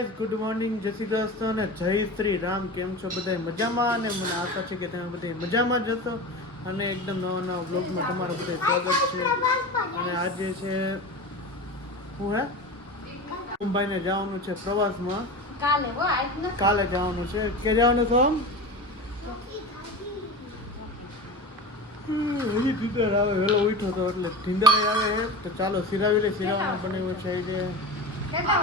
Guys, good morning, જય શ્રી કૃષ્ણ અને જય શ્રી રામ. કેમ છો બધા? મજામાં? અને મને આશા છે કે તમે બધા મજામાં જ હશો. અને એકદમ નવા નવા બ્લોગમાં તમારું બધા સ્વાગત છે. અને આજે છે શું હે મુંબઈને જવાનું છે પ્રવાસમાં. કાલે જવાનું છે. કે જવાનું છો? હજી ઢીંદર આવે, વહેલો ઉઠ્યો તો એટલે ઢીંદર આવે. તો ચાલો સિરાવી લે. સિરાવાનો બનાવ્યો છે આજે. કેટલા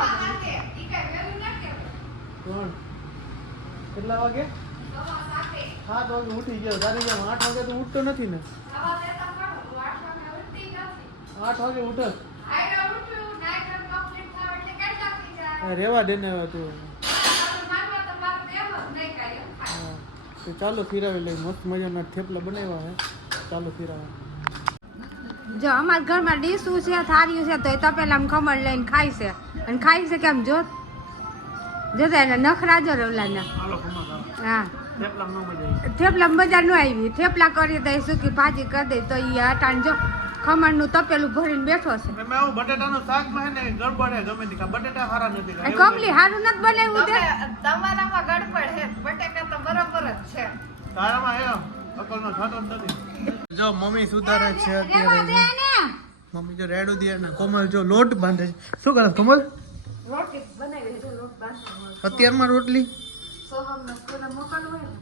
વાગે? 7 વાગે ઉઠી ગયો. તારી જેમ 8 વાગે તો ઉઠતો નથી ને. 8 વાગે ઉઠે રેવા દે ને તું. તો ચાલો ફિરાવી લઈ. મસ્ત મજાના થેપલા બનાવ્યા છે. ચાલો ફિરાવા. જો અમારા ઘરમાં ડીશું છે, થાળીઓ છે, તો એ તપેલામાં ખમણ લઈને ખાય છે. અને ખાય છે કેમ જો જોતા એને નખરા જો રવલાના. હા, થેપલા મજા ન આવી. થેપલા કરી દઈ, સૂકી ભાજી કરી દઈ, તો એ અટાણ જો ખમણનું તપેલું ભરીને બેઠો છે. બટેટાનું શાક માં ને ગડબડ ગમે તે બટેટા સારા નથી. કમલી હારું નથી બનાવ્યું તે. તમારામાં ગડબડ છે, બટેકા તો બરાબર જ છે. તારામાં હે અકલનો થાતો જ નથી. જો મમ્મી સુધારે છે અત્યારે. મમ્મી જો રેડું દે ને કોમલ જો લોટ બાંધે છે. શું કરે કોમલ? રોટલી બનાવી છે, લોટ બાંધવાનો. અત્યારમાં રોટલી સોહમને સ્કૂલે મોકલવું હોય ને.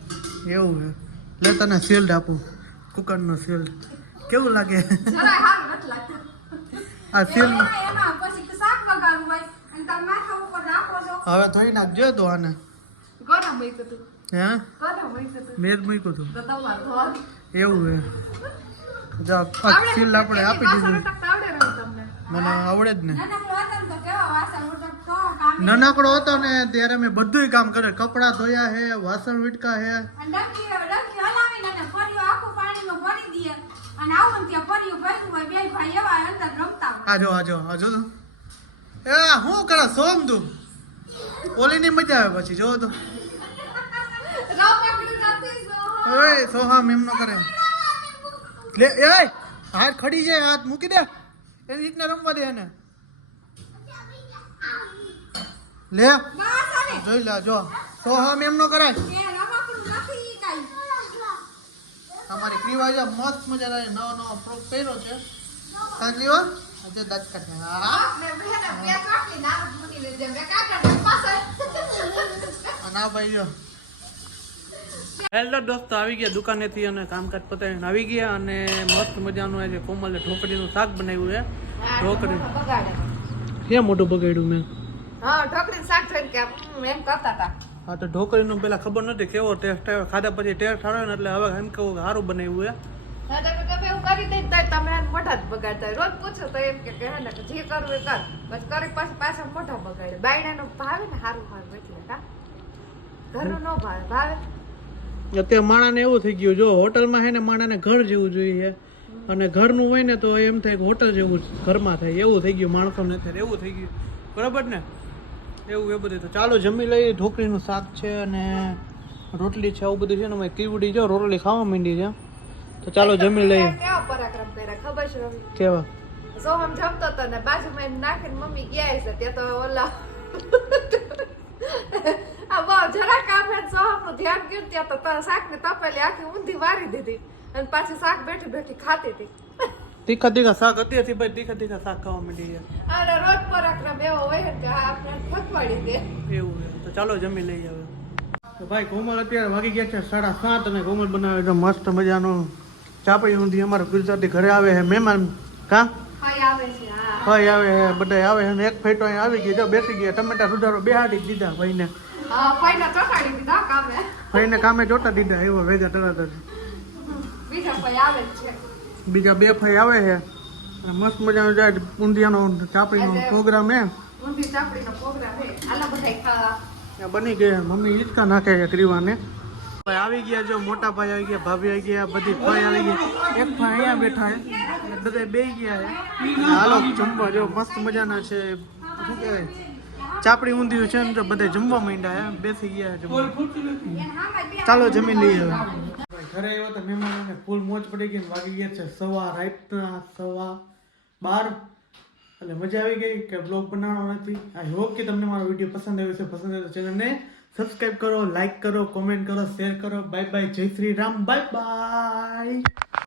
એવું છે. લે તને શિલ્ડ આપું, કુકરનો શિલ્ડ. કેવું લાગે? જરાય હારું નથી લાગતું. આ શિલ્ડ એમાં પછી શાક વગાડવું હોય અને તમે માથા ઉપર રાખો છો. હવે ધોઈ નાખજો તો આને. ગરમ મૂક્યું તું. હે ગરમ મૂક્યું તું. મેં જ મૂક્યું હતું. તો તમારે ધોવાનું. એવું છે. જો શિલ્ડ આપણે આપી દીધું. આવડે રહ્યું તમને. મને આવડે જ ને. નાનકડો હતો ને તો કેવા વાસણ ઉટકતો કામ. નાનકડો હતો ને ત્યારે મેં બધુંય કામ કરે. કપડાં ધોયા હે, વાસણ વીટકા હે. અને ડંકી હલાવીને અને ફરીઓ આખું પાણીમાં ભરી દઈએ અને આવું ને ત્યાં ફરીઓ ભર્યું હોય બે ભાઈ એવા અંદર રમતા હોય. આજો તો એ હું કરે સોમ તું ઓલીની મજા આવે પછી જો તો. રમકડું નથી સો. ઓય સોહામ એમ ન કરે. લે એ હાથ ખડી જાય, હાથ મૂકી દે. એની રીતના રમવા દે એને. લે બસ હવે જોઈ લે જો સોહામ એમ ન કરાય. એ રમકડું નથી કાઈ. અમારી ક્રીવાજા મસ્ત મજાના નવો નવો ફ્રોક પહેર્યો છે. કાંજીઓ આજે દાંત કાઢે. હા મે બેને બે કાટલી નારદ મુની લેજે મે કાકા પાસે. ના ભાઈ જો હેલો દોસ્તો, આવી ગયા દુકાનેથી અને કામકાજ પતાવીને આવી ગયા. અને મસ્ત મજાનું આજે કોમલે ઢોકળીનું શાક બનાવ્યું છે. ઢોકળી બગાડે. કેમ મોટું બગાડ્યું મેં? હા, ઢોકળીનું શાક જોઈને કે એમ કરતા હતા. હા તો ઢોકળીનું પેલા ખબર નથી કેવો ટેસ્ટ આવ્યો. ખાધા પછી ટેસ્ટ આવ્યો ને એટલે હવે એમ કહું કે સારું બનાવ્યું છે. ના તમે ગમે એવું કરી દઈ તો તમે મોઢા જ બગાડતા હોય. રોજ પૂછો તો એમ કે હે ને જે કરવું એ કર. બસ કરી પછી પાછા મોઢા બગાડે. બાયણાનું ભાવે ને સારું એટલે કા ઘરનું ન ભાવે. અત્યારે માણાને એવું થઈ ગયું, જો હોટલમાં છે ને માણાને ઘર જેવું જોઈએ અને ઘરનું હોય ને તો એમ થાય કે હોટલ જેવું ઘરમાં થાય. એવું થઈ ગયું માણસોને અત્યારે, એવું થઈ ગયું. બરાબર ને? એવું એ બધું. તો ચાલો જમી લઈએ. ઢોકળીનું શાક છે અને રોટલી છે, આવું બધું છે ને. કીવડી જો રોટલી ખાવા માંડી છે. તો ચાલો જમી લઈએ. કેવા પરાક્રમ કર્યા ખબર છે રવિ? કેવા? સોહમ જમતો હતો ને બાજુમાં એમ નાખીને મમ્મી ગયા છે ત્યાં તો ઓલા આ બહુ જરા કામ હે. સોહમનું ધ્યાન ગયું ત્યાં તો શાકની તપેલી આખી ઊંધી વારી દીધી અને પાછી શાક બેઠી બેઠી ખાતી હતી. તીખા શાક અત્યારથી ભાઈ તીખા શાક ખાવા માંડી છે. અને રોજ પરાક્રમ એવો હોય કે આપણે થકવાડી દે એવું છે. તો ચાલો જમી લઈએ હવે. તો ભાઈ કોમલ અત્યારે વાગી ગયા છે 7:30 અને કોમલ બનાવે છે મસ્ત મજાનું ચાપડી ઊંધી. અમારા ગુજરાતી ઘરે આવે છે મહેમાન. કા ખાઈ આવે છે. હા ભાઈ આવે છે, બધા આવે છે. એક ફેટો અહીં આવી ગઈ, જો બેસી ગયા. ટમેટા સુધારો બેહાડી દીધા ભાઈને. હા ફાઈના ચોટાડી દીધા કામે. ભાઈને કામે ચોટા દીધા. એવો ભેગા તરત જ. બીજા ભાઈ આવે જ છે. બીજા 2 ભાઈ આવે છે. અને મસ્ત મજાનો જાય ઊંધિયાનો ચાપડીનો પ્રોગ્રામ હે. ઊંધી ચાપડીનો પ્રોગ્રામ છે. આલા બધાય ખાવા ત્યાં બની ગયા. મમ્મી ઈચકા નાખે છે ક્રીવાને. ભાઈ આવી ગયા, જો મોટા ભાઈ આવી ગયા, ભાભી આવી ગયા, બધી ભાઈ આવી ગયા. એક ભાઈ અહીંયા બેઠા છે, બધા બેસી ગયા છે. હાલો જમવા. જો મસ્ત મજાના છે, શું કહેવાય, ચાપડી ઊંધિયું છે ને. તો બધા જમવા માંડ્યા છે, બેસી ગયા છે જમવા. ચાલો જમી લઈએ હવે. ઘરે આવ્યા તો મહેમાનોને ફૂલ મોજ પડી ગઈ. વાગી ગયા છે રાતના 12:15. એટલે મજા આવી ગઈ કે બ્લોગ બનાવવાનો નથી. આઈ હોપ કે તમને મારો વિડીયો પસંદ આવ્યો છે. પસંદ આવ્યો તો ચેનલને સબસ્ક્રાઇબ કરો, લાઈક કરો, કોમેન્ટ કરો, શેર કરો. બાય બાય, જય શ્રી રામ, બાય બાય.